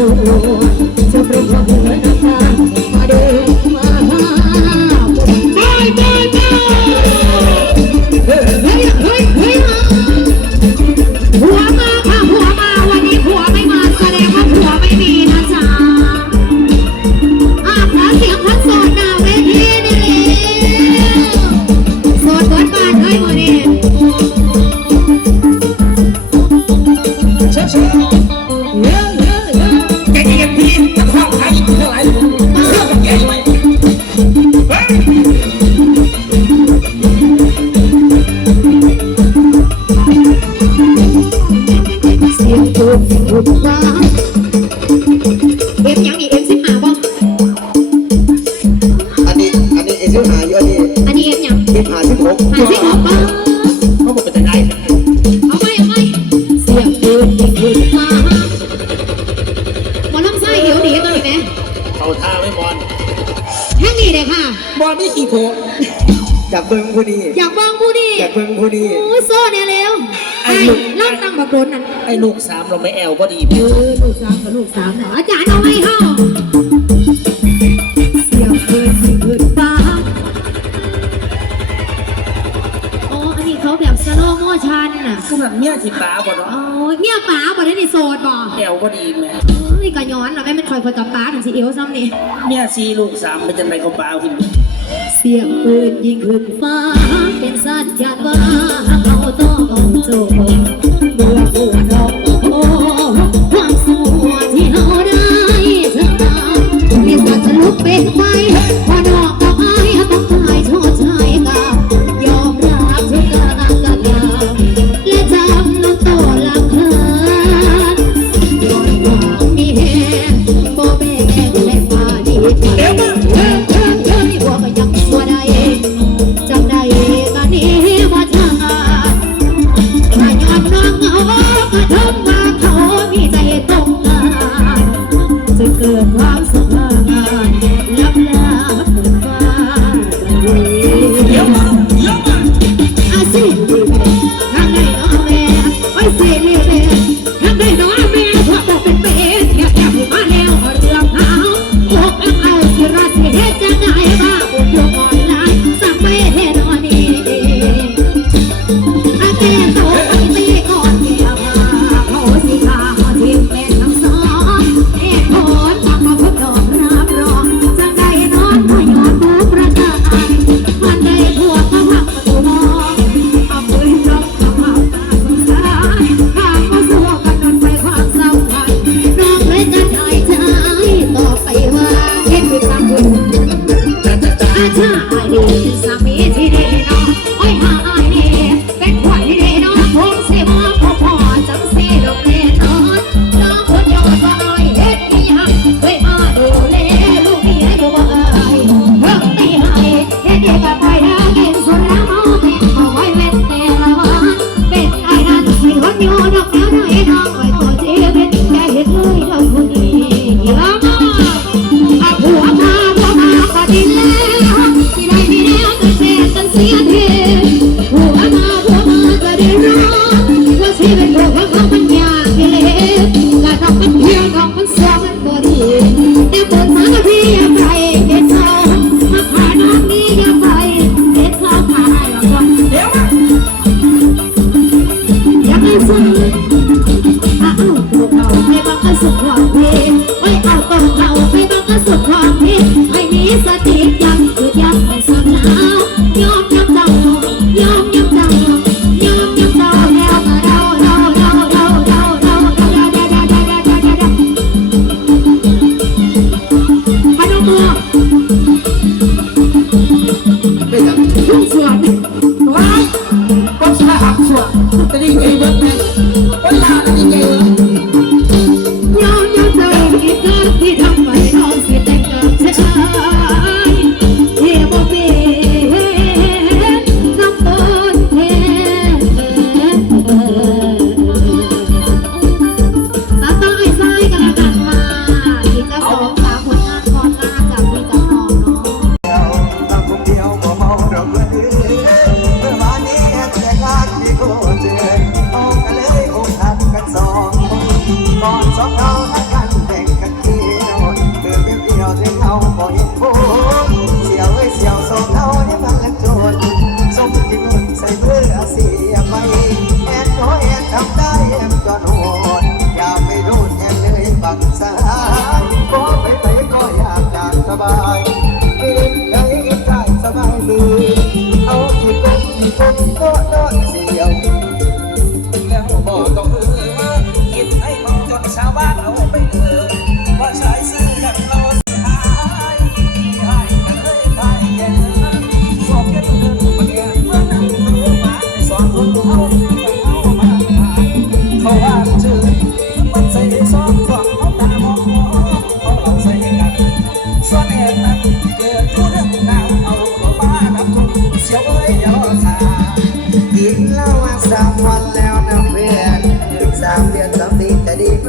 Oh. บอลามหมอลำไส้เดี๋ยวดีตัวนี้ไหมเข่าท่าไม่บอลแห้งนี่เลยค่ะ บอลไม่ขี่โคอยากเบิ้งผู้นี้อยากบ้องผู้ดีอยากเบิ้งผู้นี้ โอ้ยโซ่เนี่ยเร็วไอ้ล่ำตั้งมาโดนนั่นไอ้ลูกสามเราไม่แอลก็ดีเออลูกสามกับลูกสามเหรออาจารย์เอาไว้ห้องันเมียสิตาบ่เนาะโอ้ยเมียป๋าบ่ได้นี่โซดบ่แอวก็ดีแม่เฮ้ยก็ย้อนเราแม่มันคอยคนกับป๋าถึงสิเอวซ้ำนี่เมียสี่ลูกสามเป็นจังไรก็เปล่าขึ้นเสียงปืนยิงขึ้นฟ้า เป็นสัญญาณว่าเราต้องจบเมื่อปวด Give me. California. จะได้ยินเสีบิร์ กินเหล้ามาสามวันแล้วนะเพื่อนสามเดือนสามปีจะดีไหม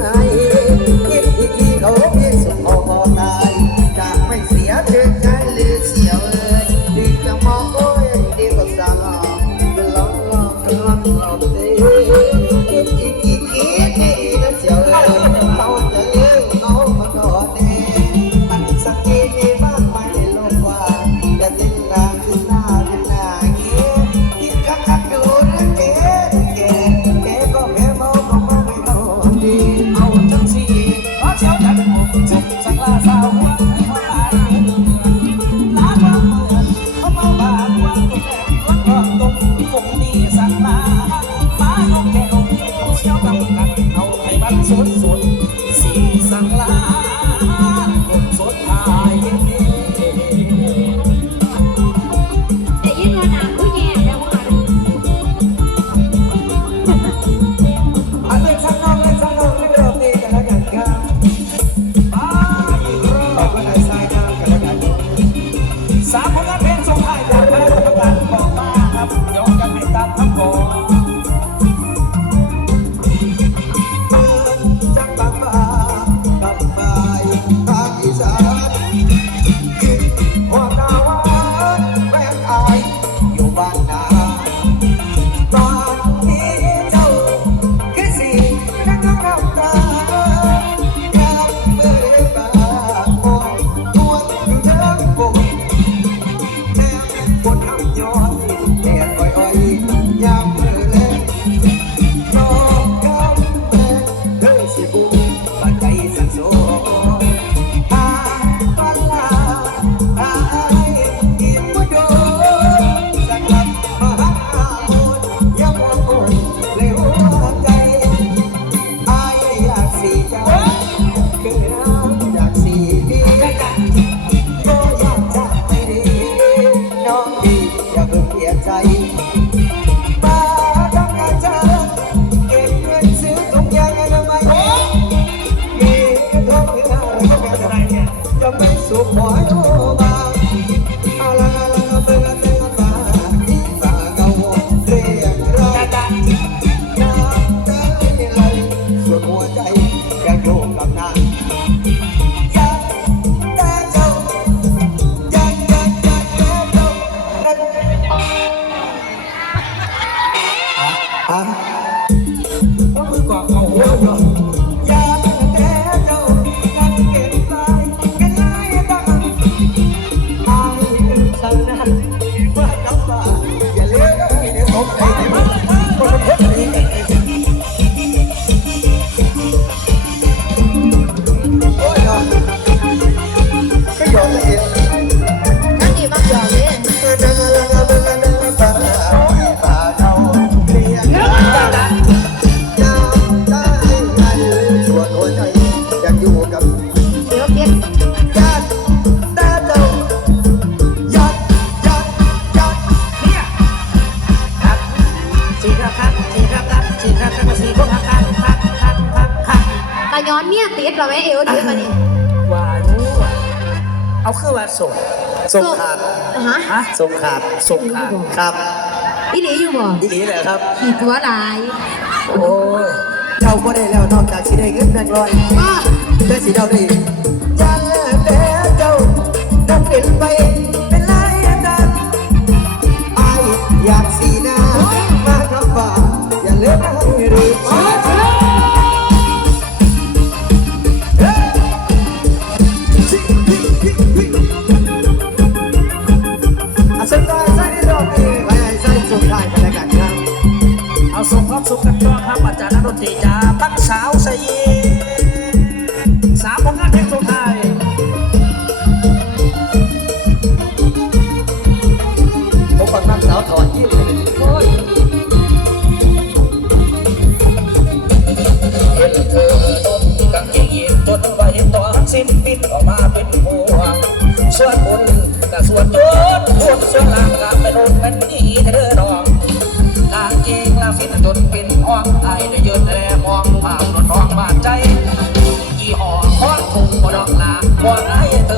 เราไม่เอวดีมาเนี่หวานู้เอาคือว่าส่งส่งขาดฮะส่งขาดส่งขาดครับอีหลีอยู่บ่อีหลีแหละครับขี่ตัวลาย โอ้เจ้าก็ได้แล้วนอกจากสิได้เงินแบงค์ร้อยก็สิเดาได้ยังแต่เจ้านักงเป็นไป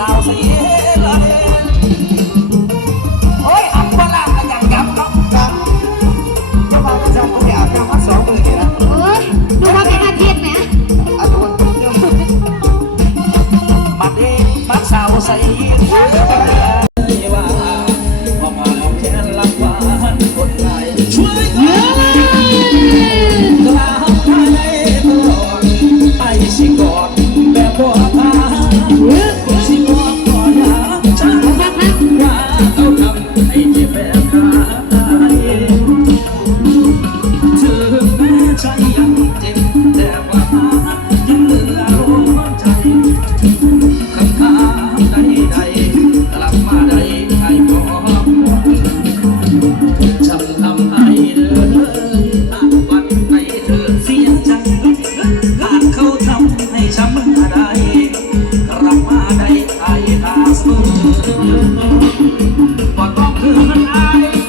salsa, yeah. บ่ต้องคืนไอ้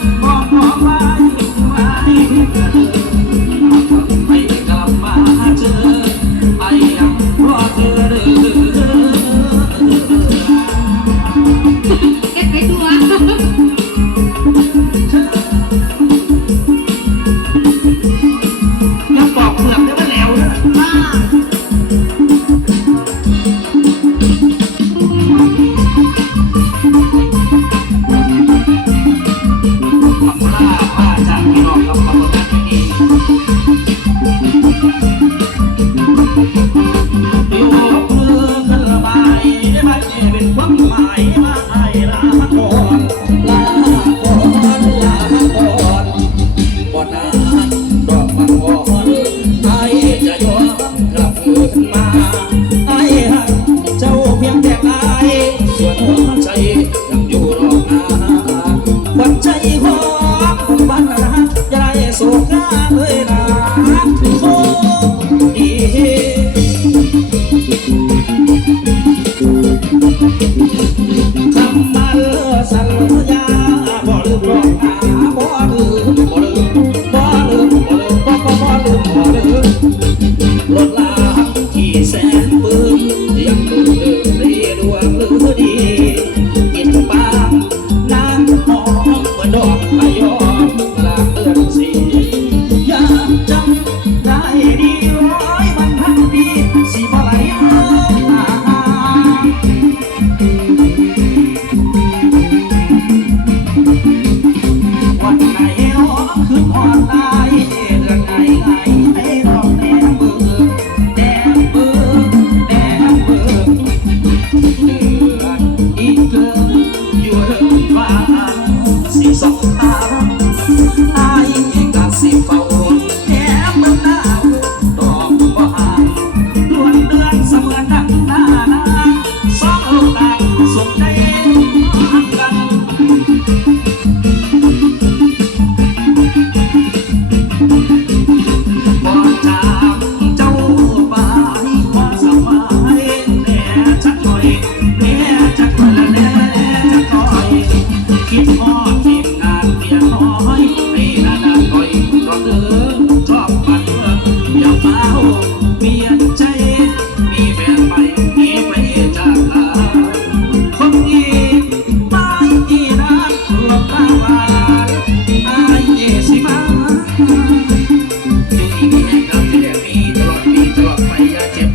Bây.